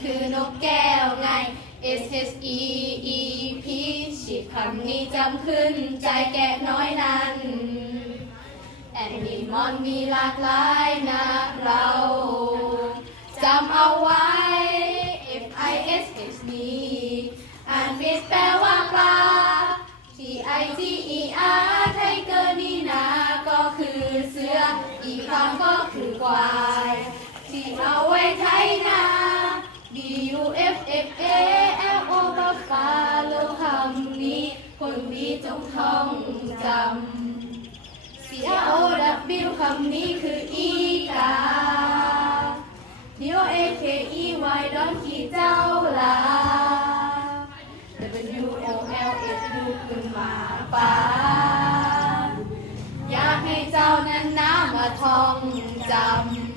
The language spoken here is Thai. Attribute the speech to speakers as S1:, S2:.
S1: คือนกแก้วไง S E E P ฉีดคำนี้จำขึ้นใจแกะน้อยนั้นแอนนิมอนมีหลากหลายนะเราจำเอาไว้ F I S H นี้อ่านผิดแปลว่าปลา T I G E R ไทเกอร์นี่นาก็คือเสืออีกคำก็คือควาย F F A L O ก็ฟาโลคำนี้ คนดีจงท่องจำ C O W คำนี้คืออีกา D O A K E Y ดอนขี่เจ้าลา W O L S U ขึ้นมาฟ้าอยากให้เจ้านั้นน้ำมาท่องจำ